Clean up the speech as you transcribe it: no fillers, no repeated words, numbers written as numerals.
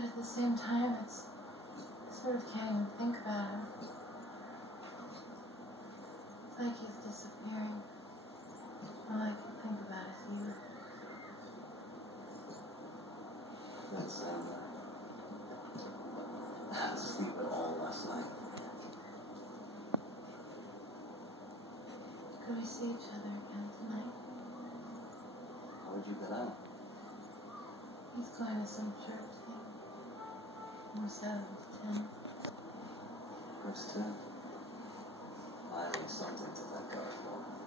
But at the same time, I sort of can't even think about him. It's like he's disappearing. All I can think about is you. That's, I didn't sleep at all last night. Could we see each other again tonight? Where'd you get out? He's going to some church thing. From 7 to 10. What's 10? I need something to thank God for.